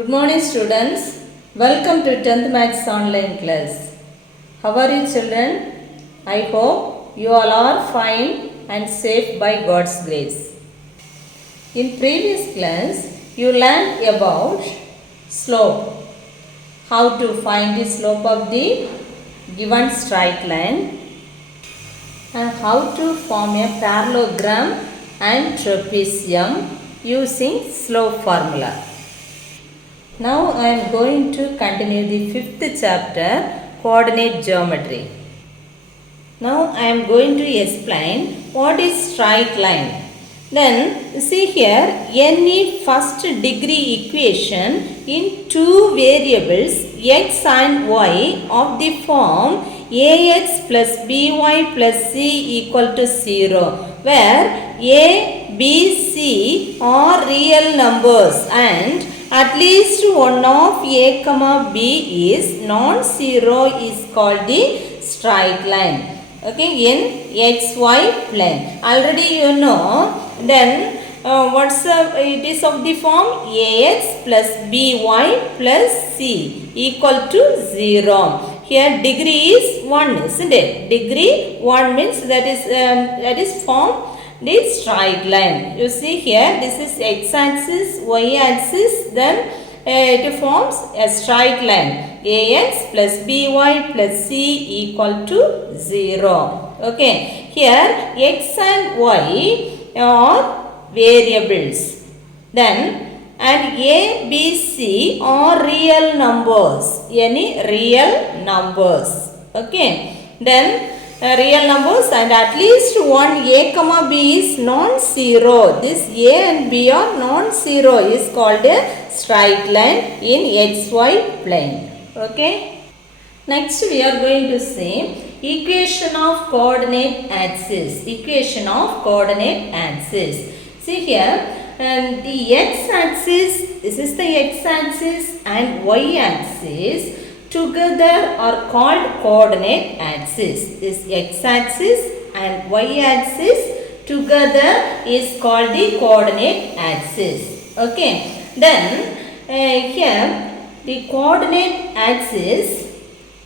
Good morning students. Welcome to 10th Maths online class. How are you children? I hope you all are fine and safe by God's grace. In previous class you learned about slope. How to find the slope of the given straight line and how to form a parallelogram and trapezium using slope formula. Now I am going to continue the 5th chapter, coordinate geometry. Now I am going to explain what is straight line. Then see here, any first degree equation in two variables x and y of the form ax plus by plus c equal to 0, where a, b, c are real numbers and at least one of a comma b is non-zero is called the straight line. Okay, in xy plane. Already you know. Then it is of the form ax plus by plus c equal to 0. Here degree is 1, isn't it? Degree 1 means that is form the straight line. You see here, this is x-axis, y-axis, then it forms a straight line. Ax plus by plus c equal to 0. Okay, here x and y are variables. Then and a, b, c are real numbers. Any real numbers. Okay, then real numbers and at least one a comma b is non-zero. This a and b are non-zero is called a straight line in xy plane. Okay. Next we are going to see equation of coordinate axis. Equation of coordinate axis. See here, and the x-axis, this is the x-axis and y-axis together are called coordinate axis. This x-axis and y-axis together is called the coordinate axis. Okay. Then here the coordinate axis,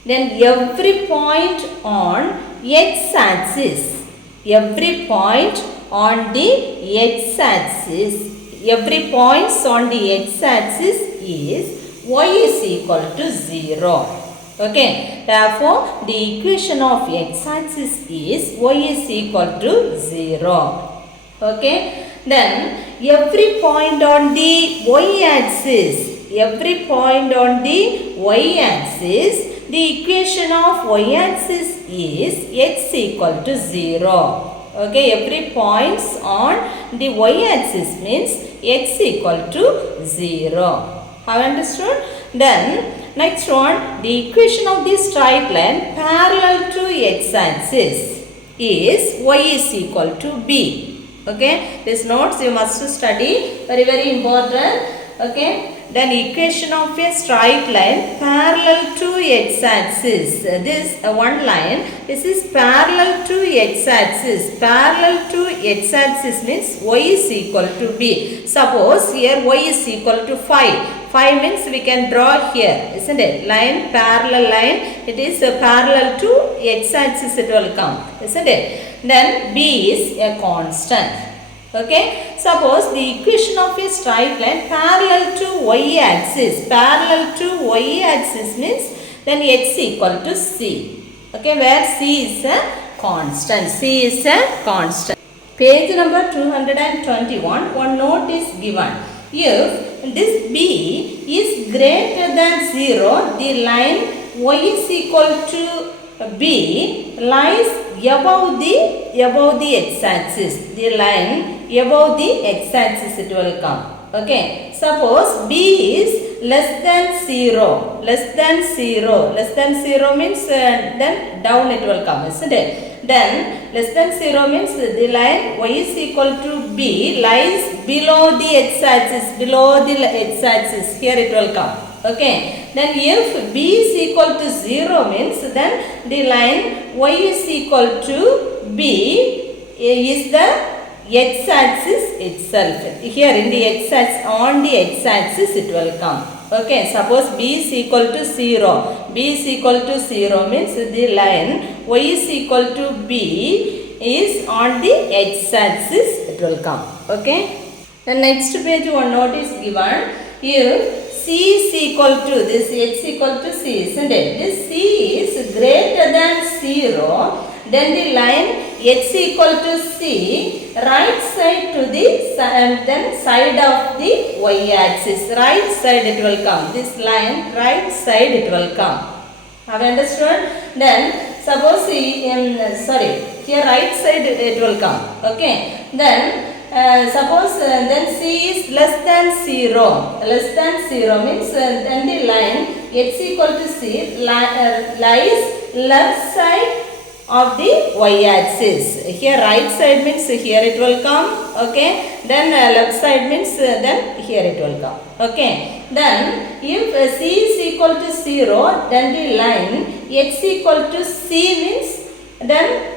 then every point on x-axis, every point on the x-axis, every points on the x-axis is y is equal to 0. Okay, therefore the equation of x-axis is y is equal to 0. Okay, then every point on the y-axis, every point on the y-axis, the equation of y-axis is x equal to 0. Okay, every points on the y-axis means x equal to 0. Have understood? Then next one, the equation of this straight line parallel to x-axis is y is equal to b. Okay, this notes you must study, very important. Okay, then equation of a straight line parallel to x-axis. This one line, this is parallel to x-axis. Parallel to x-axis means y is equal to b. Suppose here y is equal to 5. 5 means we can draw here, isn't it? Line, parallel line, it is parallel to x-axis it will come, isn't it? Then b is a constant. Okay, suppose the equation of a straight line parallel to y-axis, parallel to y-axis means then x equal to c. Okay, where c is a constant, c is a constant. Page number 221, one note is given. If this b is greater than 0, the line y is equal to b lies above the x-axis. The line above the x-axis it will come. Okay. Suppose b is less than 0. Less than 0. Less than 0 means then down it will come, isn't it? Then less than 0 means the line y is equal to b lies below the x-axis. Below the x-axis. Here it will come. Okay. Then if b is equal to 0 means then the line y is equal to b is the x-axis itself. Here in the x-axis, on the x-axis it will come. Okay, suppose B is equal to 0. B is equal to 0 means the line y is equal to B is on the x-axis it will come. Okay. The next page one note is given. If C is equal to this x equal to C, isn't it? This C is greater than 0, then the line x equal to C, right side to the then side of the y-axis, right side it will come. This line right side it will come. Have you understood? Then suppose here right side it will come. Okay. Then suppose then C is less than 0. Less than 0 means then the line x equal to C lies left side of the y-axis. Here right side means here it will come. Okay. Then left side means then here it will come. Okay. Then if C is equal to 0, then the line x equal to C means then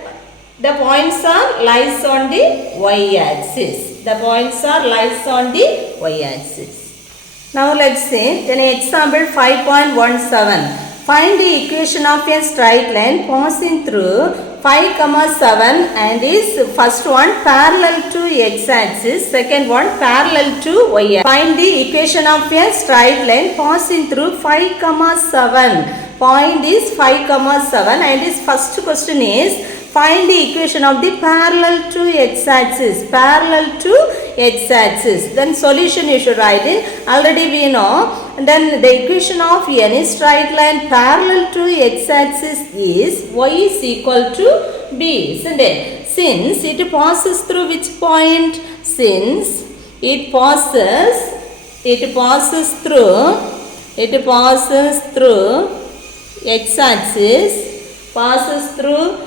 the points are lies on the y-axis. The points are lies on the y-axis. Now let's see an example 5.17. Find the equation of a straight line passing through 5,7 and is first one parallel to x-axis, second one parallel to y-axis. Find the equation of a straight line passing through 5,7. Point is 5,7 and his first question is find the equation of the parallel to x-axis. Parallel to x-axis. Then solution you should write it. Already we know. Then the equation of any straight line parallel to x-axis is y is equal to b, isn't it? Since it passes through which point? Since it passes through x-axis, passes through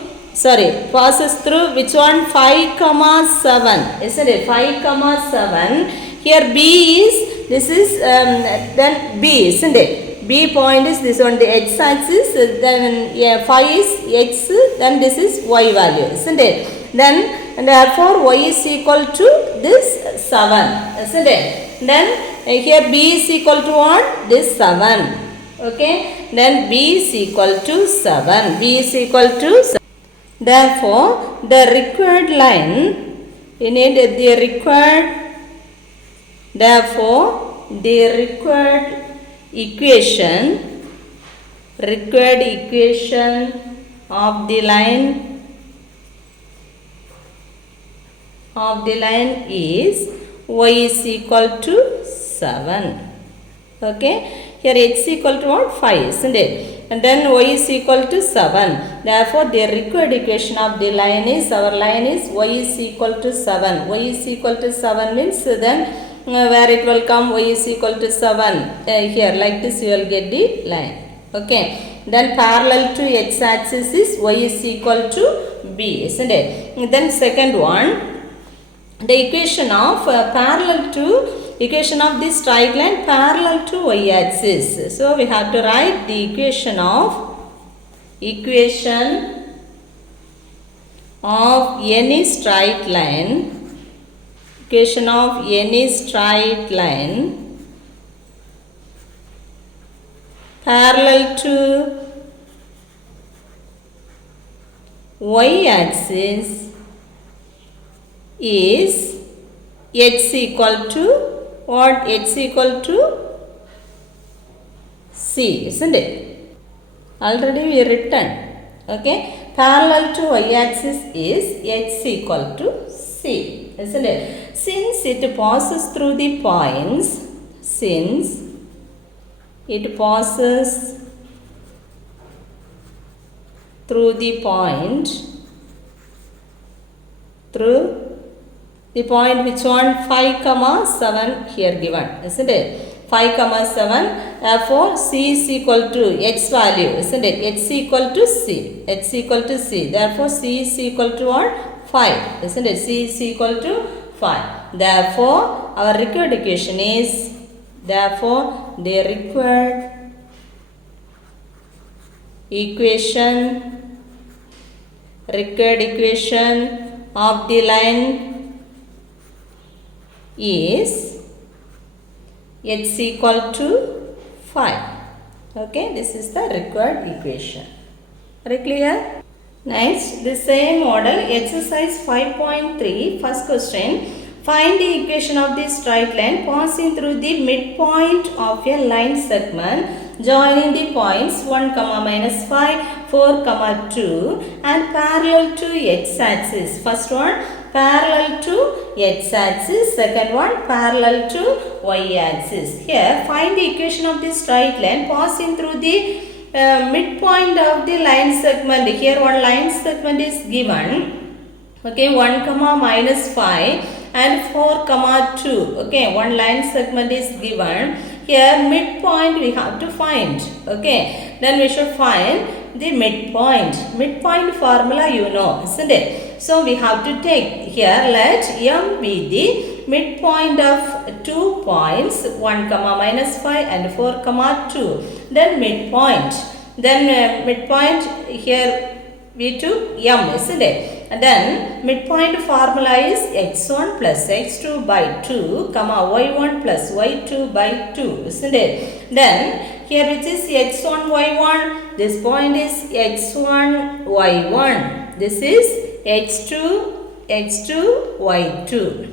which one? 5,7, isn't it? 5,7. Here B is, this is then B, isn't it? B point is this on the x-axis, then 5 is x, then this is y value, isn't it? Then therefore y is equal to this 7, isn't it? Then here B is equal to what? This 7. Okay. Then B is equal to 7. B is equal to 7. Therefore, the required line, in it the required equation of the line is y is equal to 7. Okay. Here x equal to what? 5, isn't it? And then y is equal to 7. Therefore, the required equation of the line is, our line is y is equal to 7. Y is equal to 7 means then where it will come, y is equal to 7. Here like this you will get the line. Okay. Then parallel to x-axis is y is equal to b, isn't it? Then second one, the equation of equation of this straight line parallel to y-axis. So we have to write the equation of any straight line. Equation of any straight line parallel to y-axis is x equal to what? X equal to C, isn't it? Already we written. Okay. Parallel to y-axis is x equal to C, isn't it? Since it passes through the points, through the point which one? 5,7 here given, isn't it? 5,7. Therefore, C is equal to x value, isn't it? X equal to C. X equal to C. Therefore, C is equal to what? 5, isn't it? C is equal to 5. Therefore, our required equation is, therefore, the required equation of the line is x equal to 5. Okay, this is the required equation. Are you clear? Next, the same model, exercise 5.3, first question. Find the equation of the straight line passing through the midpoint of a line segment joining the points 1, minus 5, 4, 2 and parallel to x-axis. First one parallel to x-axis, second one parallel to y-axis. Here find the equation of the straight line passing through the midpoint of the line segment. Here one line segment is given. Okay, 1, minus 5 and 4, 2. Okay, one line segment is given. Here midpoint we have to find. Okay, then we should find the midpoint. Midpoint formula you know, isn't it? So we have to take here, let M be the midpoint of 2 points 1, minus 5 and 4, 2. Then midpoint. Then midpoint here we took M, isn't it? And then midpoint formula is x1 plus x2 by 2, y1 plus y2 by 2, isn't it? Then here which is x1, y1, this point is x1, y1, this is x2, y2.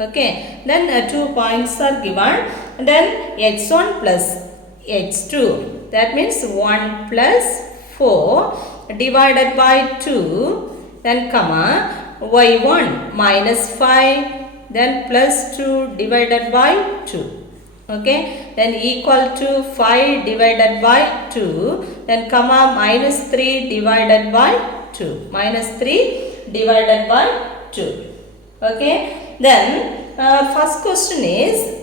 Okay, then 2 points are given, and then x1 plus x2, that means 1 plus 4 divided by 2, then y1 minus 5, then plus 2 divided by 2. Okay, then equal to 5 divided by 2, then minus 3 divided by 2, minus 3 divided by 2. Okay, then first question is,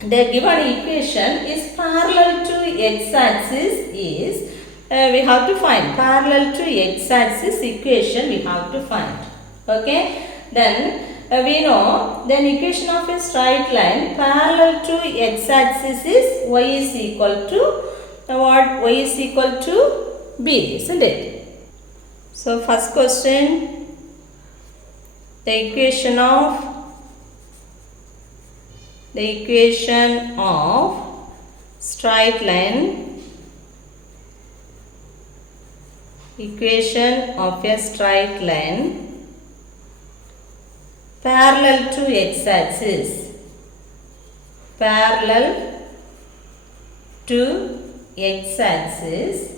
the given equation is parallel to x-axis is, we have to find parallel to x-axis equation we have to find. Okay, then we know then equation of a straight line parallel to x-axis is y is equal to what? Y is equal to b, isn't it? So first question, the equation of straight line, equation of a straight line parallel to x-axis, parallel to x-axis,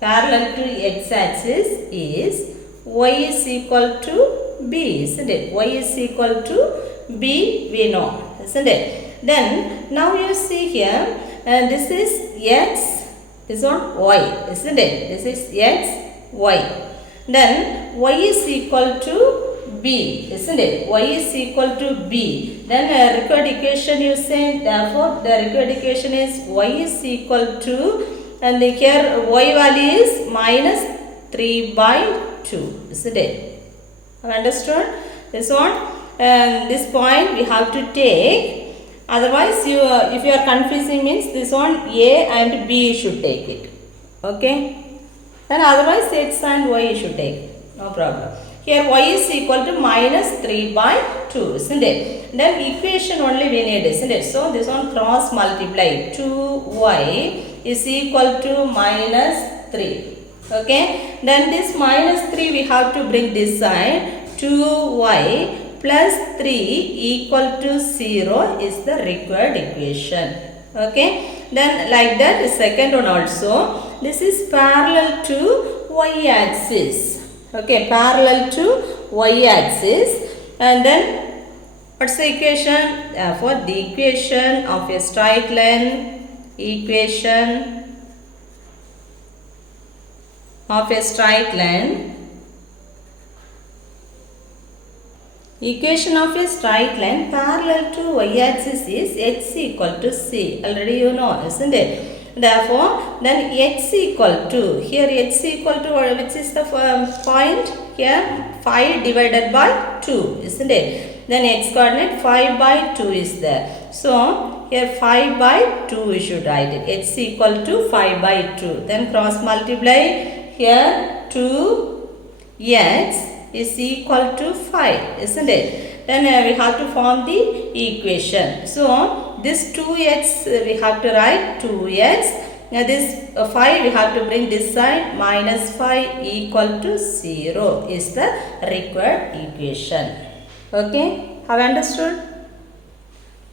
parallel to x-axis is y is equal to b, isn't it? Y is equal to b, we know, isn't it? Then now you see here, this is x, this one y, isn't it? This is x, y. Then y is equal to b, isn't it? Y is equal to b. Then required equation you say, therefore the required equation is y is equal to, and here y value is minus 3 by 2, isn't it? Have understood this one? And this point we have to take. Otherwise, if you are confusing means this one a and b you should take it. Okay. Then otherwise x and y you should take. No problem. Here y is equal to minus 3 by 2, isn't it? Then equation only we need, isn't it? So this one cross multiply. 2y is equal to minus 3. Okay. Then this minus 3 we have to bring this side. 2y plus 3 equal to 0 is the required equation. Okay. Then like that the second one also. This is parallel to y-axis. Okay, parallel to y-axis. And then what's the equation? Therefore, the equation of a straight line, equation of a straight line, equation of a straight line parallel to y-axis is x equal to c. Already you know, isn't it? Therefore, then x equal to, here x equal to which is the point? Here 5 divided by 2, isn't it? Then x coordinate 5 by 2 is there. So, here 5 by 2 we should write it. X equal to 5 by 2. Then cross multiply. Here 2x is equal to 5, isn't it? Then we have to form the equation. So this 2x we have to write 2x. Now this 5 we have to bring this side, minus 5 equal to 0 is the required equation. Okay, have you understood?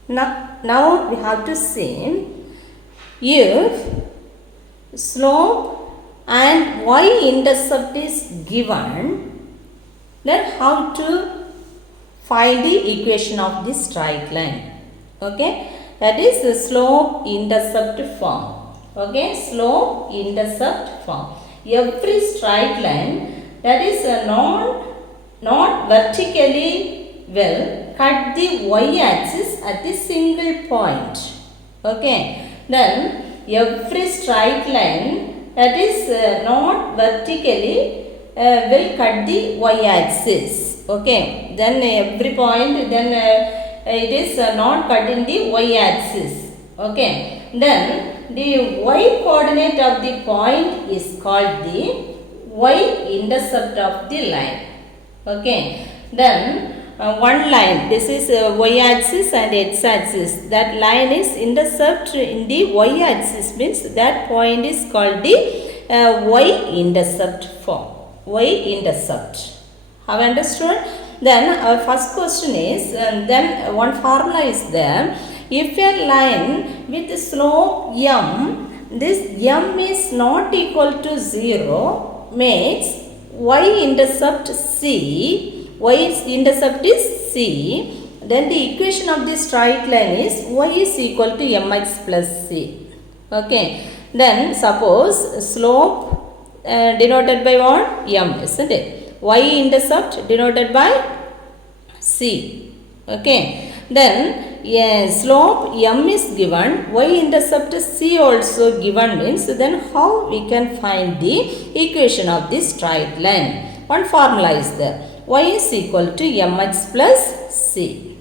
Now we have to see if slope and y-intercept is given, then how to find the equation of this straight line. Okay, that is the slope intercept form. Okay, slope intercept form. Every straight line that is not vertically will cut the y-axis at the single point. Okay, then every straight line that is not vertically will cut the y-axis. Okay, then every point then it is not cutting the y-axis. Okay, then the y coordinate of the point is called the y-intercept of the line. Okay, then one line, this is y-axis and x-axis, that line is intercept in the y-axis, means that point is called the y-intercept form. Y-intercept. Have you understood? Then our first question is, then one formula is there. If a line with slope m, this m is not equal to 0, makes y-intercept c, y-intercept is c, then the equation of this straight line is y is equal to mx plus c. Okay, then suppose slope denoted by what? M, isn't it? Y-intercept denoted by c. Okay, then slope m is given, y-intercept c also given, means then how we can find the equation of this straight line? One formula is there, y is equal to mx plus c.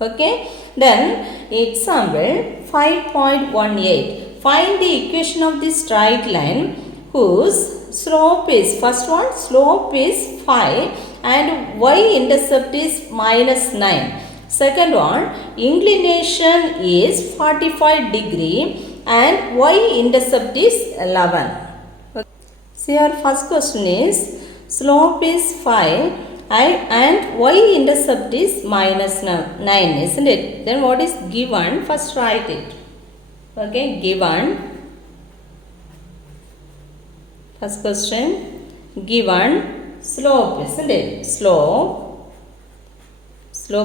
Okay, then example 5.18, find the equation of this straight line whose slope is, first one slope is 5 and y-intercept is minus 9. Second one, inclination is 45 degree and y-intercept is 11. Okay. See, our first question is, slope is 5 and y-intercept is minus 9, isn't it? Then what is given? First write it. Okay, given. First question, given slope, isn't it? Slope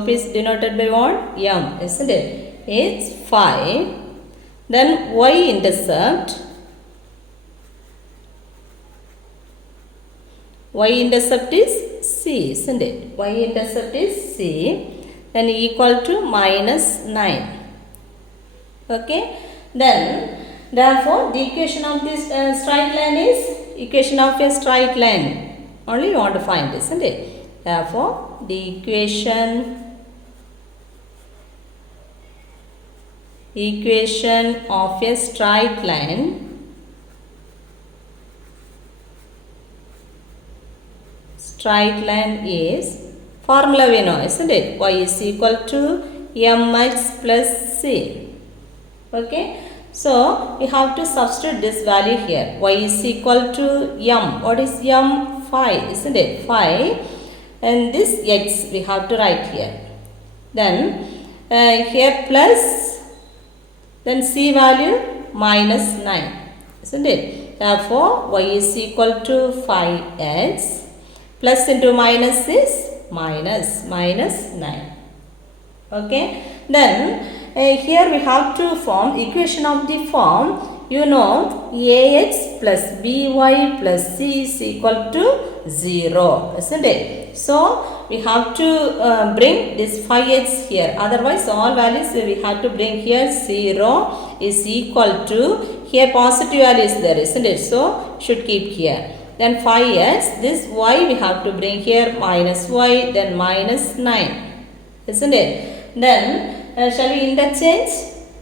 is denoted by what? M, isn't it? It's 5. Then y-intercept. Y-intercept is c, isn't it? Y-intercept is c. Then equal to minus 9. Okay. Then therefore the equation of this straight line is equation of a straight line. Only you want to find, isn't it? Therefore the equation of a straight line is, formula we know, isn't it? Y is equal to mx plus c. Okay, so we have to substitute this value here. Y is equal to m. What is m? 5, isn't it? 5. And this x we have to write here. Then here plus, then c value minus 9, isn't it? Therefore y is equal to 5x, plus into minus is minus 9. Okay, then here we have to form equation of the form, you know, ax plus by plus c is equal to 0, isn't it? So we have to bring this 5x here, otherwise all values we have to bring here. 0 is equal to, here positive value is there, isn't it? So should keep here. Then 5x, this y we have to bring here, minus y, then minus 9, isn't it? Then shall we interchange?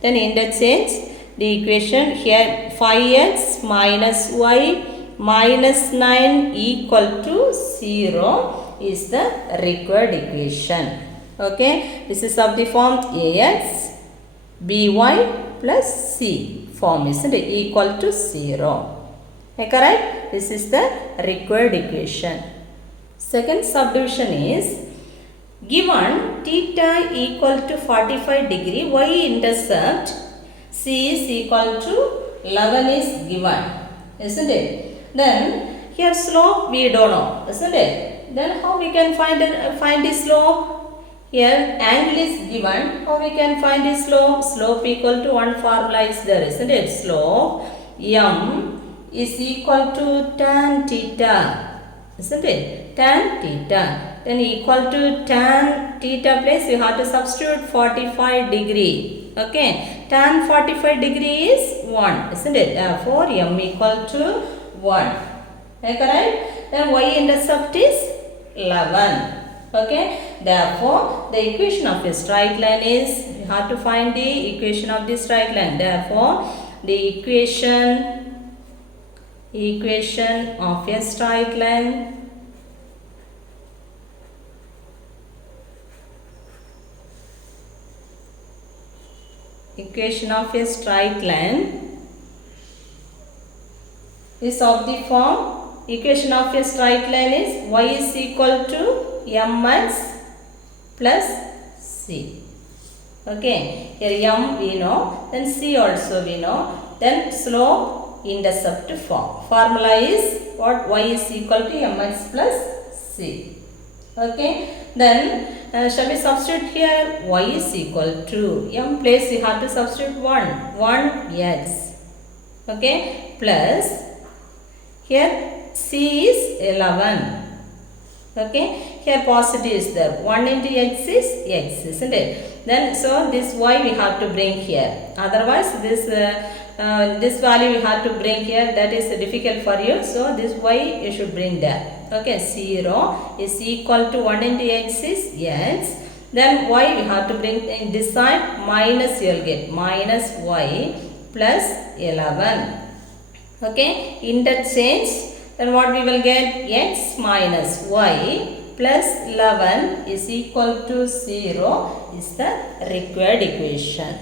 Then interchange the equation here, 5x minus y minus 9 equal to 0 is the required equation. Okay, this is of the form ax by plus c form, isn't it, equal to 0. Correct? This is the required equation. Second subdivision is given theta equal to 45 degree, y-intercept c is equal to 11 is given, isn't it? Then here slope we don't know, isn't it? Then how we can find the slope? Here angle is given. How we can find the slope? Slope equal to one formula is there, isn't it? Slope m is equal to tan theta, isn't it? Tan theta. Then equal to tan theta place we have to substitute 45 degree. Okay. Tan 45 degree is 1, isn't it? Therefore m equal to 1. Correct? Then y-intercept is 11. Okay. Therefore, the equation of a straight line is, we have to find the equation of the straight line. Therefore, the equation of a straight line is of the form, equation of a straight line is y is equal to mx plus c. Okay, here m we know, then c also we know, then slope intercept form. Formula is what? Y is equal to mx plus c. Okay, then shall we substitute here? Y is equal to m place we have to substitute 1 x. Okay, plus here c is 11. Okay, here positive is there. 1 into x is x, isn't it? Then so this y we have to bring here. Otherwise this value we have to bring here. That is difficult for you. So this y you should bring there. Okay, 0 is equal to 1 into x is x. Then y we have to bring in this side, minus you will get minus y plus 11. Okay, interchange. Then what we will get? X minus y plus 11 is equal to 0 is the required equation.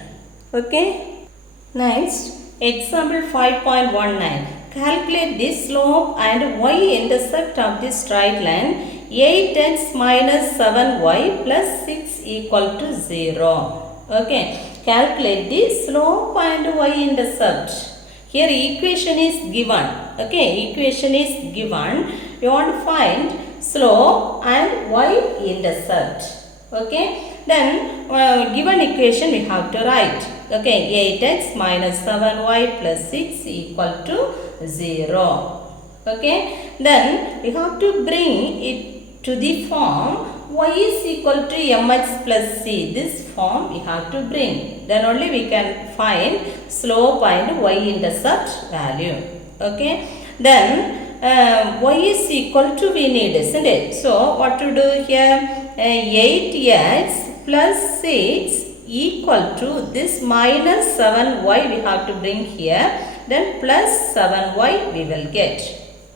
Okay. Next, example 5.19. Calculate the slope and y-intercept of the straight line 8x minus 7y plus 6 equal to 0. Okay. Calculate the slope and y-intercept. Here equation is given. Okay, equation is given. You want to find slope and y-intercept. Okay, then given equation we have to write. Okay, 8x minus 7y plus 6 equal to 0. Okay, then we have to bring it to the form y is equal to mx plus c. This form we have to bring. Then only we can find slope and y-intercept value. Okay. Then y is equal to we need, isn't it? So what to do here? 8x plus 6 equal to this minus 7y we have to bring here. Then plus 7y we will get.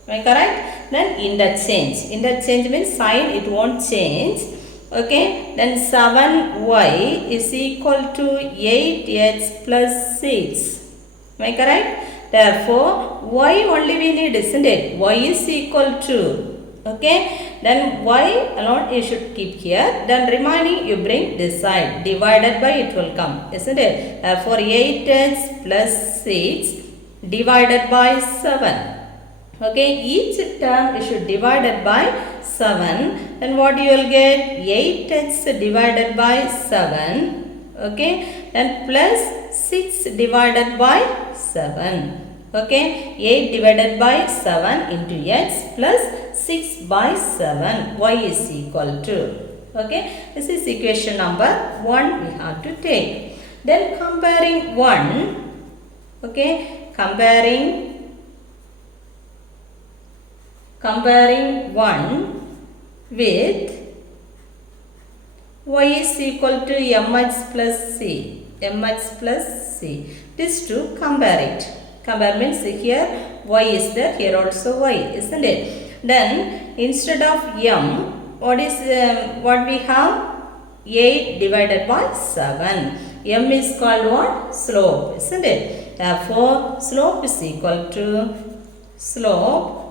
Am I correct? Then interchange. Interchange means sign it won't change. Okay. Then 7y is equal to 8x plus 6. Am I correct? Therefore, y only we need, isn't it? Y is equal to. Okay. Then y alone you should keep here. Then remaining you bring this side. Divided by it will come, isn't it? Therefore, 8x plus 6 divided by 7. Okay, each term you should divide it by 7. Then what you will get? 8x divided by 7. Okay, and plus 6 divided by 7. Okay, 8 divided by 7 into x plus 6 by 7. Y is equal to. Okay, this is equation number 1 we have to take. Then comparing 1. Okay, comparing 1 with y is equal to mx plus c. mx plus c. These two compare it. Compare means here y is there, here also y, isn't it? Then instead of m, what we have? 8 divided by 7. M is called what? Slope, isn't it? Therefore, slope is equal to slope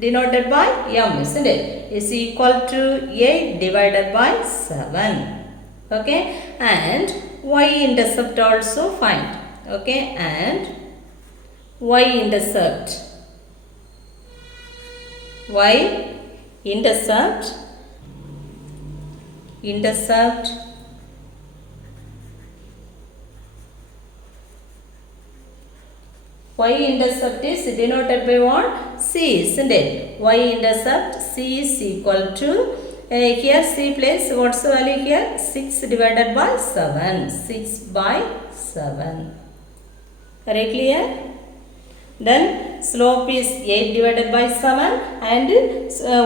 denoted by M, isn't it? Is equal to 8 divided by 7. Okay, and y-intercept also find. Okay, and y-intercept. Y-intercept. Intercept. Y-intercept is denoted by what? C, isn't it? Y-intercept C is equal to, here C place, what's the value here? 6 divided by 7. 6 by 7. Very clear? Then slope is 8 divided by 7 and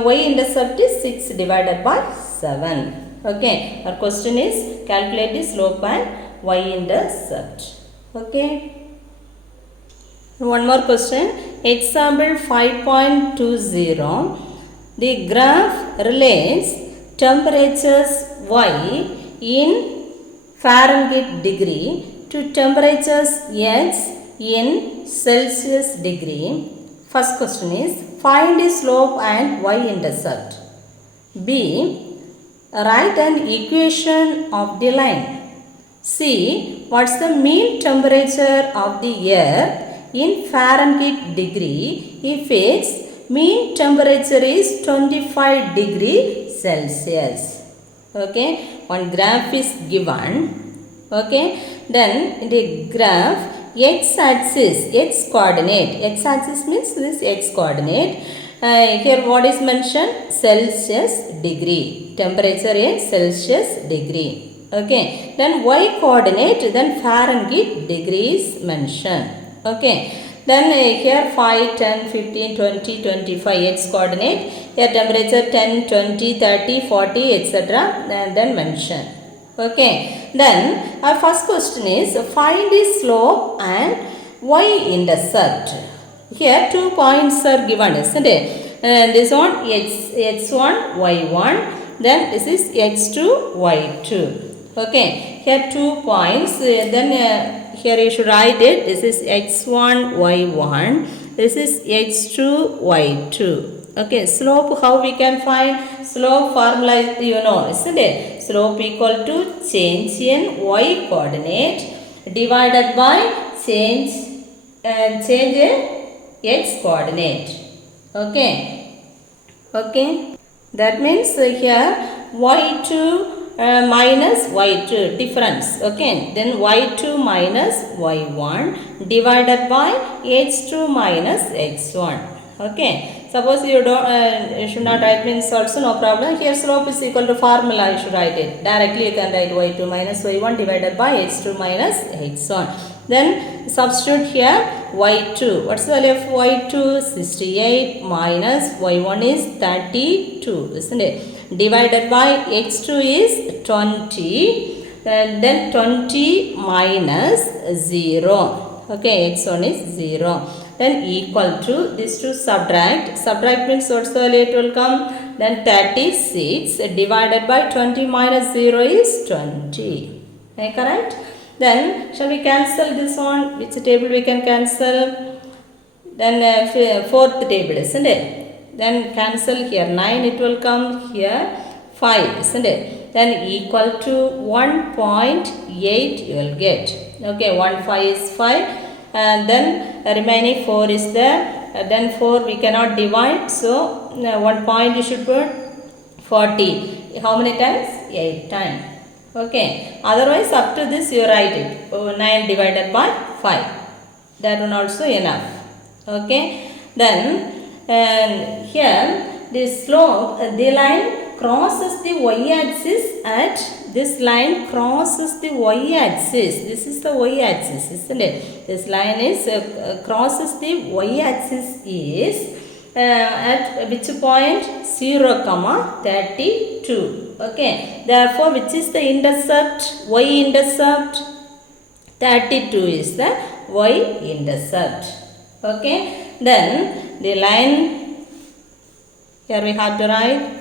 y-intercept is 6 divided by 7. Okay, our question is calculate the slope and y-intercept. Okay. One more question. Example 5.20. The graph relates temperatures y in Fahrenheit degree to temperatures x in Celsius degree. First question is find the slope and y-intercept. B. Write an equation of the line. C. What's the mean temperature of the earth in Fahrenheit degree if its mean temperature is 25 degree Celsius. Okay, one graph is given. Okay, then in the graph x-axis, x-coordinate, x-axis means this x-coordinate. Here what is mentioned? Celsius degree, temperature in Celsius degree. Okay, then y-coordinate, then Fahrenheit degree is mentioned. Okay, then here 5, 10, 15, 20, 25 x coordinate, here temperature 10, 20, 30, 40 etc. then mention. Okay, then our first question is find the slope and y-intercept. Here 2 points are given, isn't it? This one x1, y1, then this is x2, y2. Okay, here 2 points, then here you should write it. This is x1, y1. This is x2, y2. Okay, slope, how we can find? Slope formula you know, isn't it? Slope equal to change in y coordinate divided by change in x coordinate. Okay. Okay. That means here y2 minus y2 difference. Okay, then y2 minus y1 divided by h2 minus x1. Okay, suppose you don't you should not write means also no problem. Here slope is equal to formula, you should write it directly. You can write y2 minus y1 divided by h2 minus x1. Then substitute here y2. What's the value of y2? 68 minus y1 is 32, isn't it? Divided by x2 is 20, then 20 minus 0. Okay, x1 is 0. Then equal to this to subtract. Subtract means what's the value it will come? Then 36 divided by 20 minus 0 is 20. Okay, correct? Then shall we cancel this one? Which table we can cancel? Then fourth table, isn't it? Then cancel here 9, it will come here 5, isn't it? Then equal to 1.8 you will get. Okay, 1 5 is 5 and then remaining 4 is there. Then 4 we cannot divide, so 1 point you should put 40. How many times? 8 times. Okay, otherwise up to this you write it 9 divided by 5. That one also enough. Okay, then here the slope, the line crosses the y-axis at this line crosses the y-axis. This is the y-axis, isn't it? This line is crosses the y-axis is at which point? 0, 32. Okay, therefore which is the intercept? Y-intercept. 32 is the y-intercept. Okay, then the line, here we have to write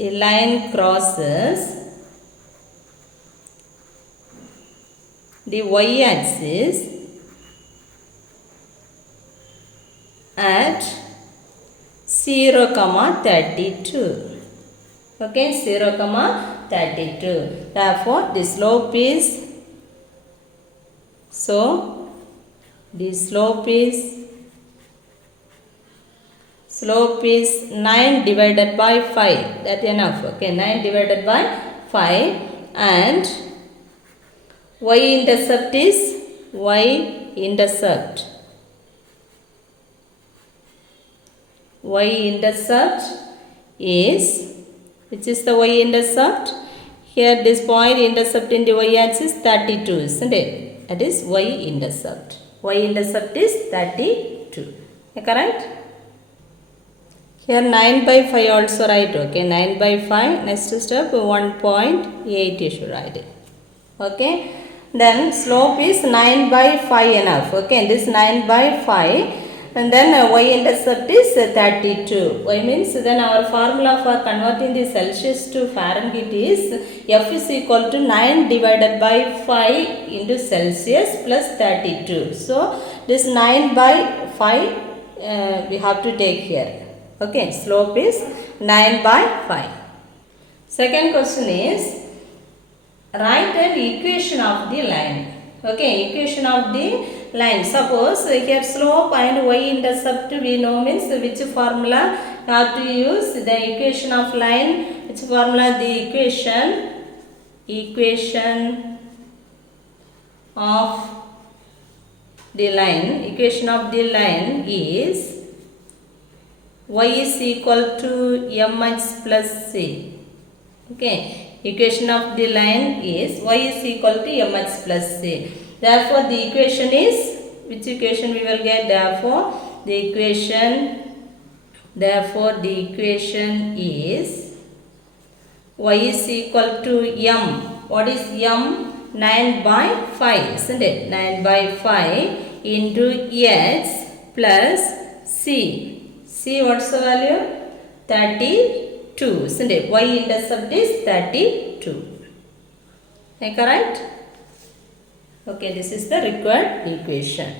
a line crosses the y-axis at 0, 32. Okay, 0, 32. Therefore, the slope is, the slope is 9 divided by 5. That enough. Okay, 9 divided by 5. And y-intercept is y-intercept is, which is the y-intercept? Here this point intercept in the y-axis 32, isn't it? That is y-intercept. Y-intercept is 32. Correct? Here 9 by 5 also write. Okay, 9 by 5. Next step 1.8 you should write it. Okay. Then slope is 9 by 5 enough. Okay, this 9 by 5. And then y-intercept is 32. Y means then our formula for converting the Celsius to Fahrenheit is F is equal to 9 divided by 5 into Celsius plus 32. So this 9 by 5 we have to take here. Okay, slope is 9 by 5. Second question is, write an equation of the line. Okay, equation of the line. Suppose here slope and y-intercept we know, means which formula you have to use? The equation of line. Which formula? The equation of the line. Equation of the line is y is equal to mx plus c. Okay, equation of the line is y is equal to mx plus c. Therefore, the equation is, which equation we will get? Therefore, the equation is y is equal to m. What is m? 9 by 5, isn't it? 9 by 5 into x plus c. C, what's the value? 32, isn't it? Y-intercept is 32. Am I correct? Okay, this is the required equation.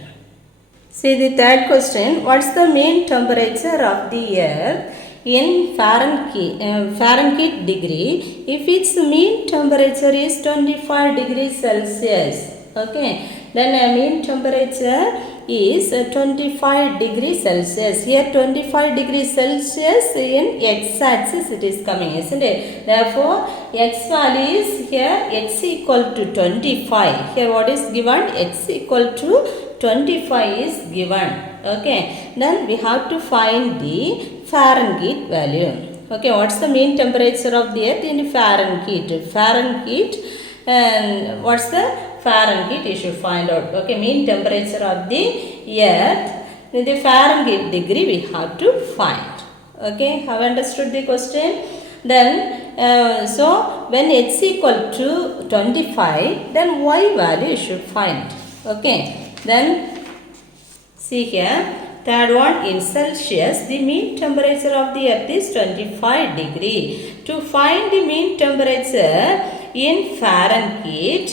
See the third question. What's the mean temperature of the earth in Fahrenheit degree if its mean temperature is 25 degrees Celsius? Okay, then mean temperature is 25 degrees Celsius. Here 25 degrees Celsius in x-axis it is coming, isn't it? Therefore, x value is here x equal to 25. Here what is given? X equal to 25 is given. Okay, then we have to find the Fahrenheit value. Okay, what's the mean temperature of the earth in Fahrenheit? And what's the Fahrenheit? You should find out. Okay, mean temperature of the earth in the Fahrenheit degree we have to find. Okay, have understood the question? Then so when x equal to 25, then y value you should find. Okay, then see here, third one, in Celsius the mean temperature of the earth is 25 degree. To find the mean temperature in Fahrenheit,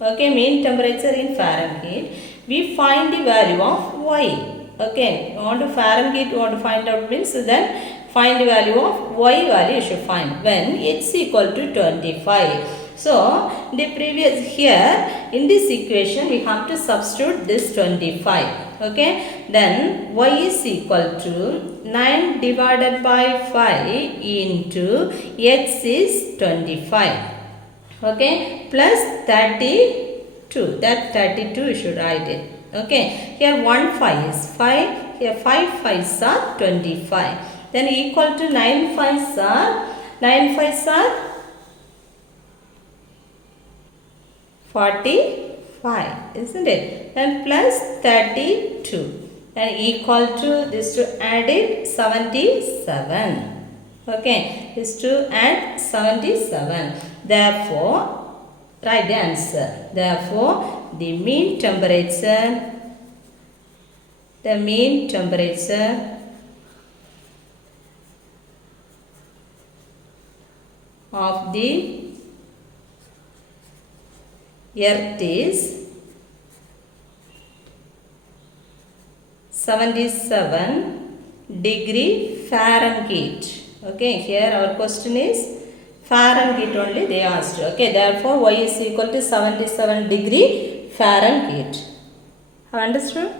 okay, mean temperature in Fahrenheit, we find the value of y. Okay, you want to Fahrenheit, you want to find out, means then find the value of y value you should find when x equal to 25. So, the previous here in this equation we have to substitute this 25. Okay, then y is equal to 9 divided by 5 into x is 25. Okay, plus 32. That 32 you should write it. Okay, here 1 5 is 5. Here 5 5s are 25. Then equal to 9 5s are 45, isn't it? And plus 32. And equal to this to add it 77. Okay, this to add 77. Therefore, write the answer. Therefore, the mean temperature of the earth is 77 degree Fahrenheit. Okay, here our question is Fahrenheit only they asked. Okay, therefore y is equal to 77 degree Fahrenheit. Have understood?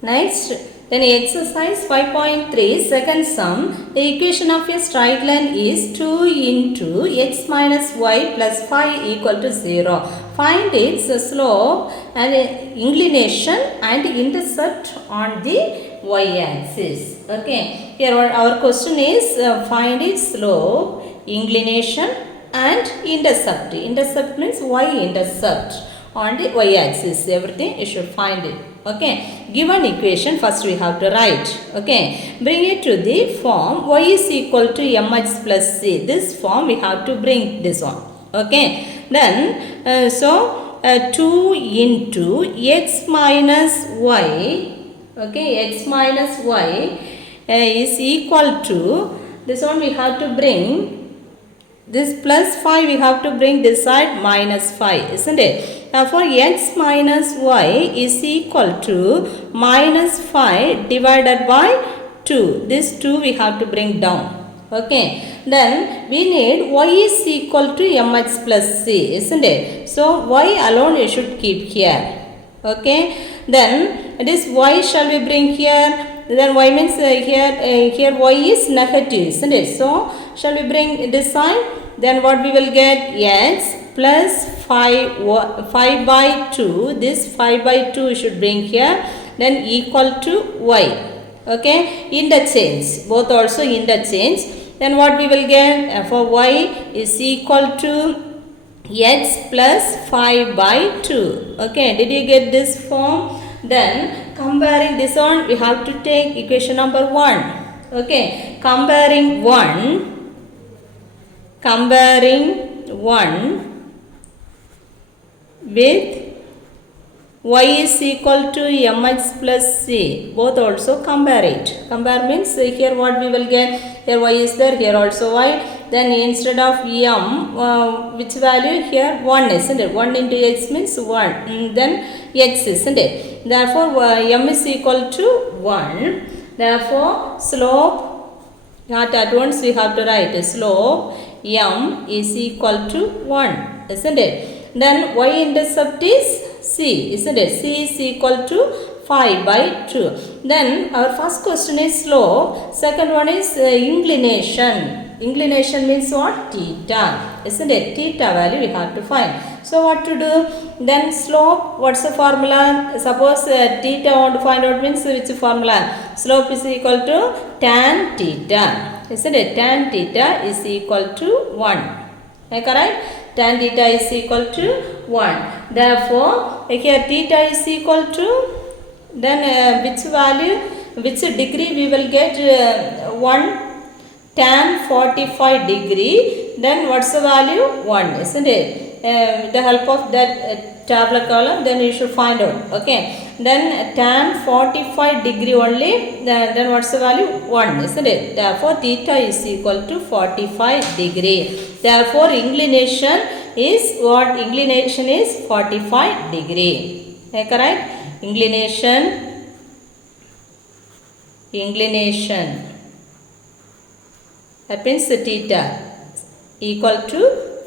Next, then exercise 5.3 second sum. The equation of a straight line is 2 into x minus y plus 5 equal to 0. Find its slope and inclination and intercept on the y-axis. Okay, here our question is find its slope, inclination and intercept. Intercept means y-intercept on the y-axis. Everything you should find it. Okay, given equation first we have to write. Okay, bring it to the form y is equal to mx plus c. This form we have to bring this one. Okay, then 2 into x minus y. Okay, x minus y is equal to this one we have to bring. This plus 5 we have to bring this side minus 5, isn't it? Therefore, x minus y is equal to minus 5 divided by 2. This 2 we have to bring down. Okay. Then we need y is equal to mx plus c, isn't it? So, y alone you should keep here. Okay. Then this y shall we bring here? Then y means here y is negative, isn't it? So, shall we bring this side? Then what we will get? X plus 5 by 2. This 5 by 2 should bring here. Then equal to y. Okay. Interchange. Both also interchange. Then what we will get? For y is equal to x plus 5 by 2. Okay. Did you get this form? Then comparing this one, we have to take equation number 1. Okay. Comparing 1 with y is equal to mx plus c. Both also compare it. Compare means here what we will get? Here y is there, here also y. Then instead of m, which value here? 1, isn't it? 1 into x means 1. Then x, isn't it? Therefore, m is equal to 1. Therefore, slope, not at once we have to write slope m is equal to 1, isn't it? Then y-intercept is c, isn't it? C is equal to 5 by 2. Then our first question is slope. Second one is inclination. Inclination means what? Theta, isn't it? Theta value we have to find. So what to do? Then slope, what's the formula? Suppose theta want to find out means which formula? Slope is equal to tan theta, isn't it? Tan theta is equal to 1. Correct? Tan theta is equal to 1. Therefore, here theta is equal to, then which value, which degree we will get? 1 tan 45 degree. Then what's the value? 1, isn't it? With the help of that tabular column, then you should find out. Okay. Then tan 45 degree only, then what's the value? 1, isn't it? Therefore, theta is equal to 45 degree. Therefore, inclination is what? Inclination is 45 degree. Correct? Inclination. That means theta equal to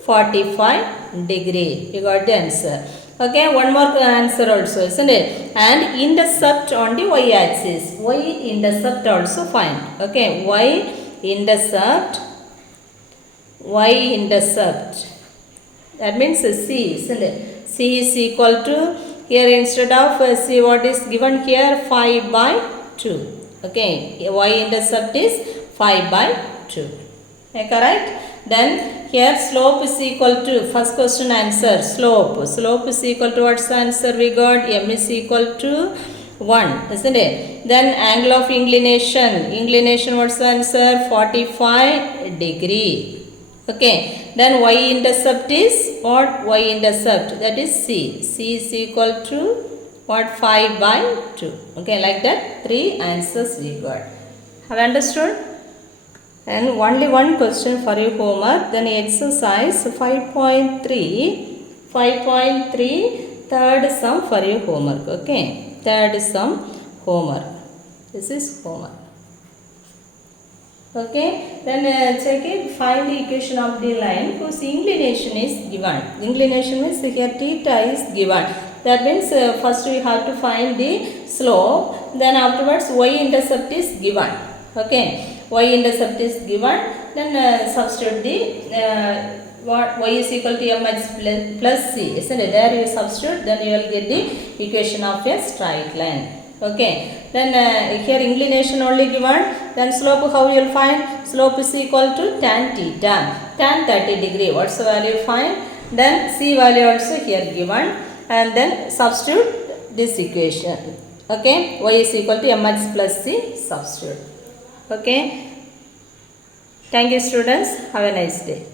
45 degree. You got the answer. Okay, one more answer also, isn't it? And intercept on the y-axis. Y-intercept also find. Okay, y-intercept. That means c, isn't it? C is equal to, here instead of c, what is given here? 5 by 2. Okay, y-intercept is 5 by 2. Correct? Then here slope is equal to, first question answer, slope is equal to, what's the answer we got? M is equal to 1, isn't it? Then angle of inclination, what's the answer? 45 degree. Okay, then y-intercept is what? Y-intercept, that is c. C is equal to what? 5 by 2. Okay, like that 3 answers we got. Have you understood? And only one question for your homework. Then exercise 5.3 third sum for your homework. Okay, third sum homework. This is homework. Okay, then check it. Find the equation of the line whose inclination is given. Inclination means here theta is given. That means first we have to find the slope. Then afterwards y-intercept is given. Okay, y-intercept is given. Then substitute the what y is equal to mx plus c. Isn't it? There you substitute. Then you will get the equation of a straight line. Okay, then here inclination only given, then slope how you will find? Slope is equal to tan theta, tan 30 degree, what's the value find? Then c value also here given, and then substitute this equation. Okay, y is equal to mx plus c, substitute. Okay, thank you students, have a nice day.